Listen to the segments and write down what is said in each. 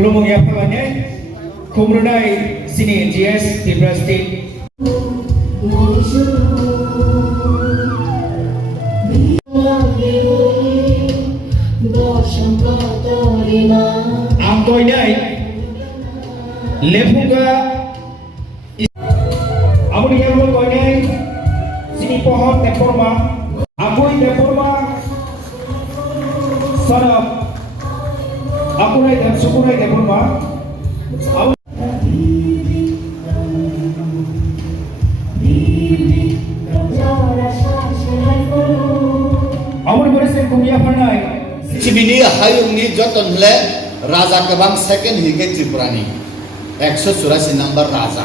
Khulumung ya phalangai khumrunai sini GS Tripura State Amtoinai Lefunga Amuni yang koinai sini pohon deforma Akui deforma Sarap Akurai dan sukurai deforma Cibini hayung ni joton le raja kebang second hige Tripurani 184 number raja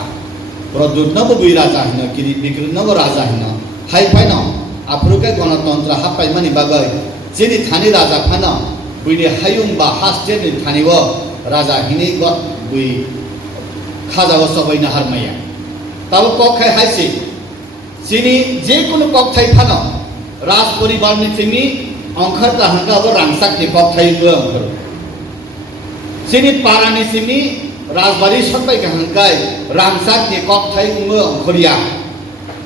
produt na bui raja hina kiri bikram na raja hina hai pai na apruke ganatantra hapai mani bagai jini thani raja khana bui ni hayung ba haste ni thani wo raja hini got bui khaja wo sabai na harmaya tabo kok khai haisi jini je kono kok thai khana raj poribar ni timi angkhar ta hanga bo rangsak ni kok thai go angkhar sini parani sini rajbari sabai ka hangkai rangsak ni kok thai ngo angkhoria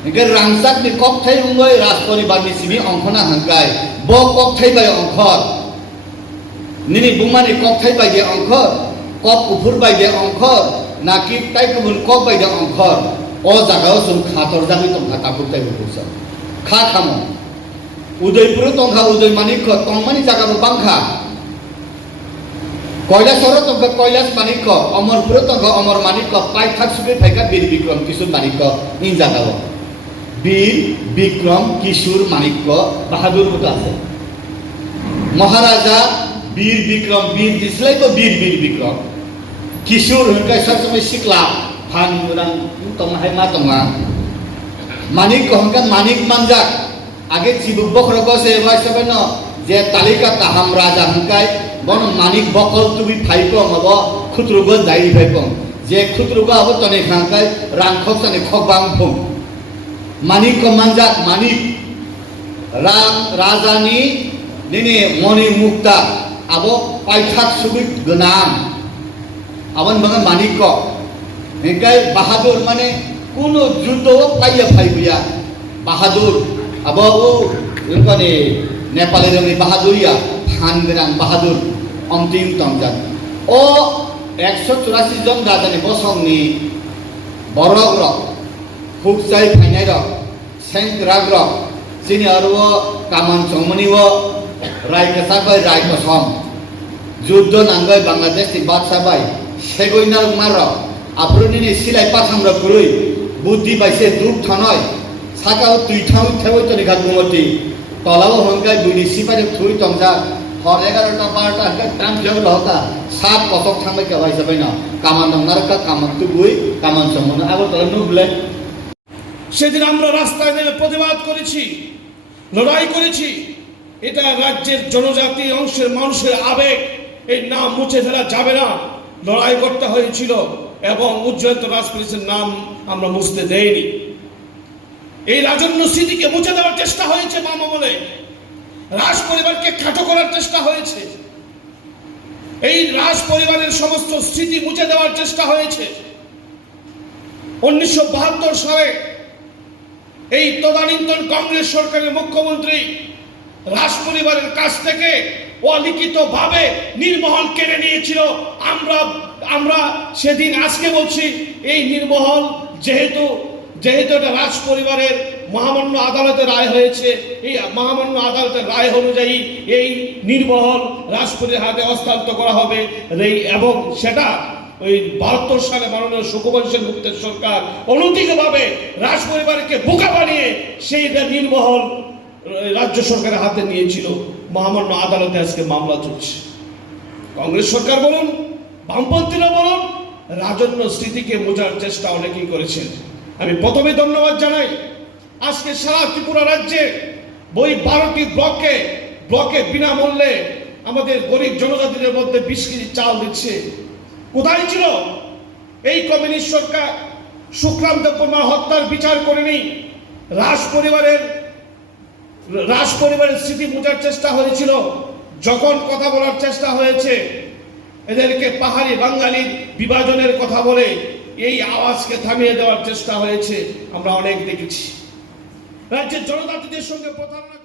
nge rangsak ni kok thai ngoi raj poribar ni sini angkhona hangkai bo kok thai bai angkhor nini bumani kok thai bai ge angkhor kok upur bai ge angkhor naki tai kubun kok bai ge angkhor o jagao sum khator jagi tom khata purtai busa kha khamo Udaipur tongkha Uday Manikya tongmani jaga bangkha Koilas soro tongkha Koilas Manikya Amarpur tongkha Amar Manikya paithak suge phaika Bir Bikram Kishore Manikya in jaga Bir Bikram Kishore Manikya Bahadur buta ase Maharaja Bir Bikram Bir dislai to Bir Bikram Kishore hunkai sabsamai sikla phan rang tong hai ma tonga Manikya hunkai Manik manjak Age cibuk bokro kose wajib no je talika taham raja hangkai bon manik bokol tu bi phaiko ngabo khutrugo dai phaiko je khutrugo abo tone hangkai rang khok sane khok bang phum manik ko manjak manik ram rajani nini moni mukta abo paithak subit gunam abon bang manik ko hangkai bahadur mane kuno juddo paiya phaibuya bahadur Abo ini Nepal ini Bahaduria, Hangerang Bahadur, Omtim Tongjan. Oh, 184 John raja ni bosong ni borok rok, huksai panjai rok, sengkrak rok, sini arwo kaman somani wo, rai kesabai rai kosom, juddo nanggai Bangladesh di Batsabai, segoi narok marok, apun ini silai patham rok kurui, budi baise duk thanoi. Sakau tuithau theu to nikhat bumoti tolao hongkai buini sipare thui tongja hor 11 ta 12 ta ka tam jog lohka sat potok thangbai ka bai sabai na kaman dongnar ka kaman tu bui kaman samona ago tala nuble সেদিন আমরা রাস্তায় নেমে প্রতিবাদ করেছি লড়াই করেছি এটা রাজ্যের জনজাতি অংশের মানুষের আবেগ এই নাম মুছে ফেলা যাবে না লড়াই করতে হয়েছিল এবং উজ্জ্বল রাজপুলিশের নাম আমরা মুছতে দেইনি এই রাজন্য স্মৃতিকে মুছে দেওয়ার চেষ্টা হয়েছে মামা বলে রাজ পরিবারকে খাটো করার চেষ্টা হয়েছে এই রাজ পরিবারের সমস্ত স্মৃতি মুছে দেওয়ার চেষ্টা হয়েছে 1972 সালে এই তদানীন্তন কংগ্রেস সরকারের মুখ্যমন্ত্রী রাজ পরিবারের কাছ থেকে অলিখিতভাবে নির্মহল কেড়ে নিয়েছিল আমরা সেদিন আজকে বলছি এই নির্মহল যেহেতু এটা রাজ পরিবারের মহামান্য আদালতের রায় হয়েছে এই মহামান্য আদালতের রায় অনুযায়ী এই নির্মহল রাজপরিবারের হাতে হস্তান্তর করা হবে এবং সেটা ওই 72 সালে মাননীয় সুকুমার সেন গুপ্তের সরকার অনৈতিকভাবে রাজ পরিবারকে বোকা বানিয়ে সেই নির্মহল রাজ্য সরকারের হাতে নিয়েছিল মহামান্য আদালতে আজকে মামলা চলছে কংগ্রেস সরকার বলুন বামপন্থীরা বলুন রাজন্য স্মৃতিকে মোছার চেষ্টা অনেকেই করেছেন আমি প্রথমে ধন্যবাদ জানাই আজকে সারা ত্রিপুরা রাজ্যে বই 12টি ব্লকে বিনামূল্যে আমাদের গরিব জনজাতিদের মধ্যে 20 কেজি চাল দিচ্ছে কোথায় ছিল এই কমিউনিস্ট সরকার সুখরাম দেববর্মা হত্যার বিচার করেনি রাজ পরিবারের স্মৃতি মোছার চেষ্টা হয়েছিল যখন কথা বলার চেষ্টা হয়েছে এদেরকে পাহাড়ি বাঙালির বিভাজনের কথা বলে এই আওয়াজকে থামিয়ে দেওয়ার চেষ্টা হয়েছে, আমরা অনেক দেখেছি। রাজ্যের জনজাতিদের সঙ্গে প্রতারণা